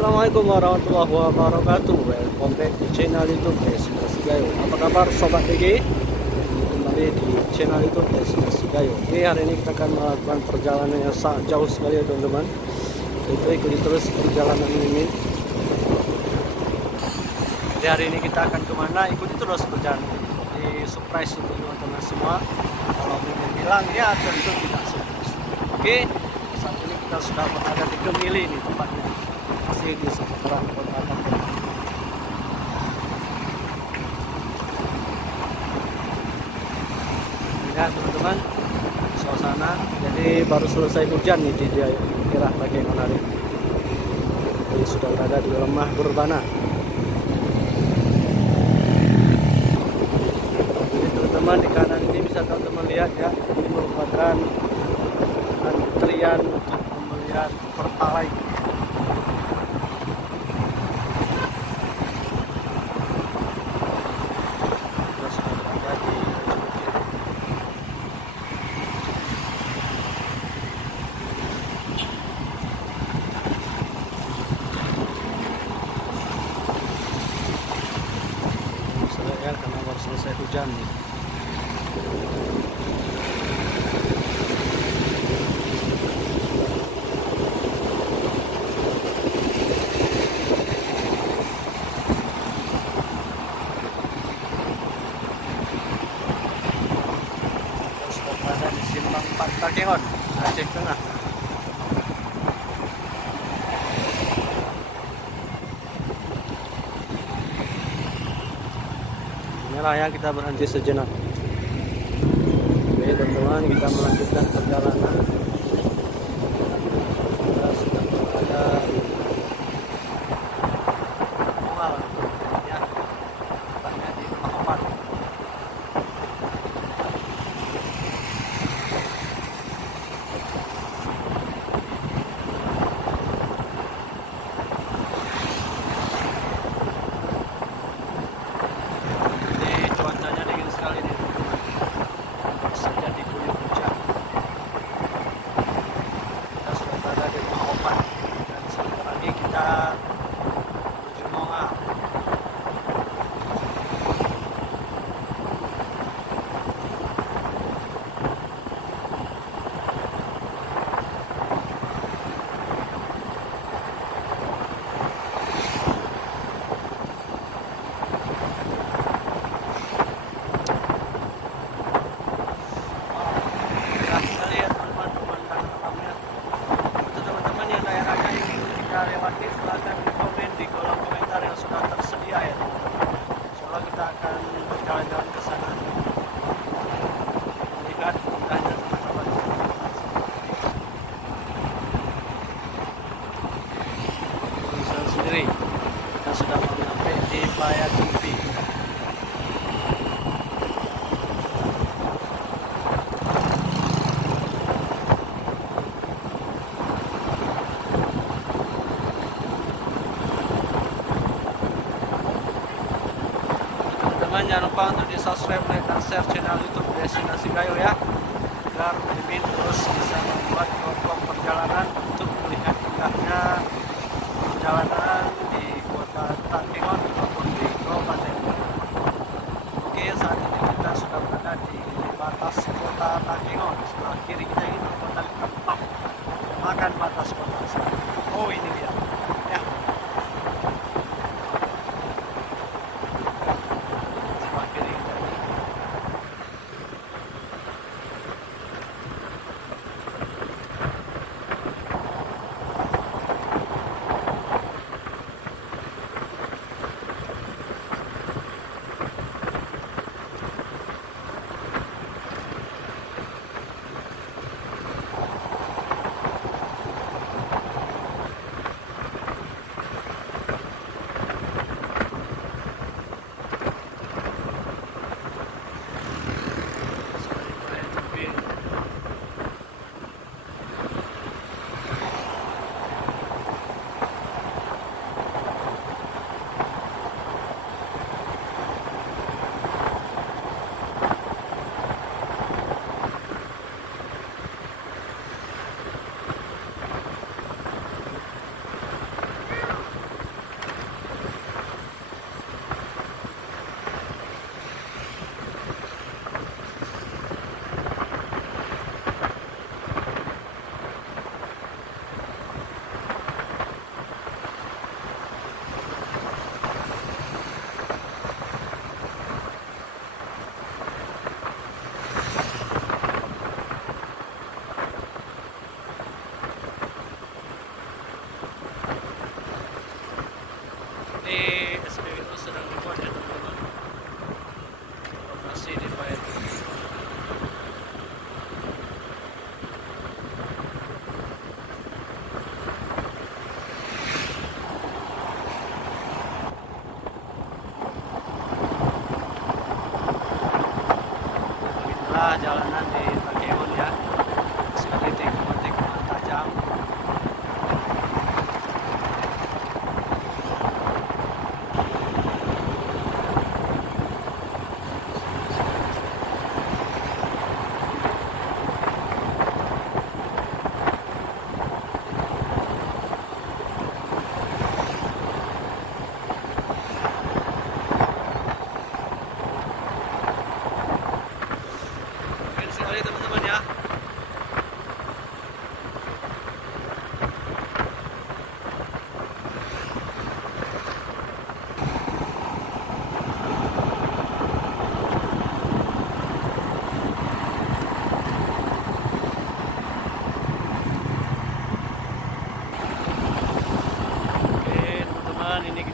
Assalamualaikum warahmatullahi wabarakatuh. Welcome back di channel YouTube Destinasi Gayo. Apa kabar sobat DG? Kembali di channel YouTube Destinasi Gayo. Oke, hari ini kita akan melakukan perjalanan yang sangat jauh sekali ya teman-teman. Itu ikuti terus perjalanan ini. Jadi hari ini kita akan kemana? Ikuti terus perjalanan. Di surprise untuk teman-teman semua. Kalau Mimin bilang ya tentu tidak surprise. Oke, saat ini kita sudah berada di Gemili nih tempatnya. Masih di seputaran kota Tangerang. Ya teman-teman, suasana jadi baru selesai hujan nih di daerah Takengon hari ini. Jadi sudah berada di Lemah Burbana. Jadi teman-teman di kanan ini bisa teman-teman lihat ya, ini merupakan antrian untuk pembelian Pertalite. Karena baru selesai hujan nih. Sudah berada di Simpang 4 Takengon, Aceh Tengah. Inilah ya, kita berhenti sejenak. Oke teman-teman, kita melanjutkan perjalanan. Kita sudah berada di Mual ya, tepatnya di Rumah Opat. Cuacanya dingin sekali nih teman-teman. Baru saja diguyur hujan. Kita sudah berada di Rumah Opat dan sebentar lagi kita menuju Monga. Lewati silahkan komen di kolom komentar yang sudah tersedia ya teman-teman. Insyaallah kita akan berjalan-jalan ke sana. Lihat indahnya teman-teman. Bisa sendiri. Kita sudah sampai di Payakumbuh. Jangan lupa untuk di subscribe, like, dan share channel YouTube Destinasi Gayo ya, agar Mimin terus bisa membuat vlog perjalanan untuk melihat indahnya perjalanan di kota Takengon maupun di Kabupaten Muara. Oke, saat ini kita sudah berada di batas kota Takengon. Sebelah kiri kita ini kota Kampung, makan batas kota. Oh ini dia ya.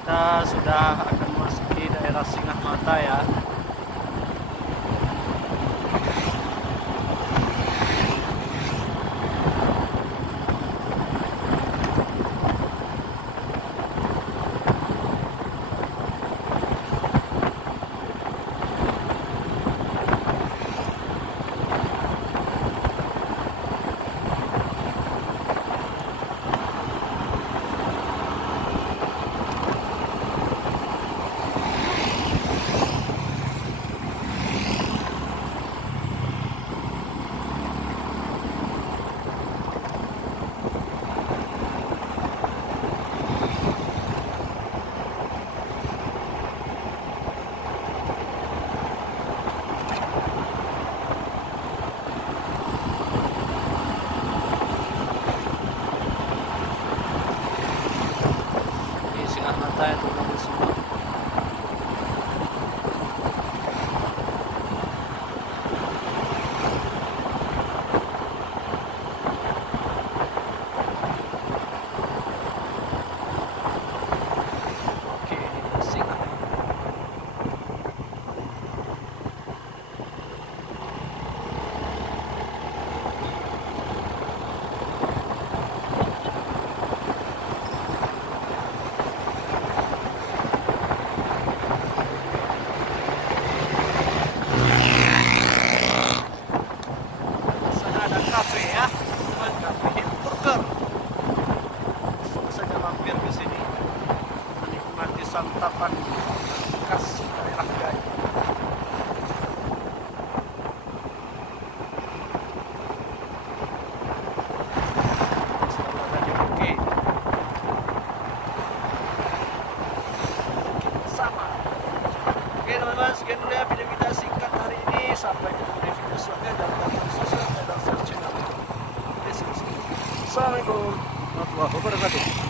kita sudah akan memasuki daerah Singgah Mata ya. Mata itu bagus semua. Oke, Singgah. Kafe ya, kafe burger. Langsung saja mampir ke sini menikmati santapan khas daerah Gayo. Selalu ada di bukit. Sama. Oke teman-teman, sekian dulu ya video kita singkat hari ini. Sampai ketemu di video selanjutnya. Jangan lupa subscribe dan share channel. Assalamualaikum warahmatullahi wabarakatuh.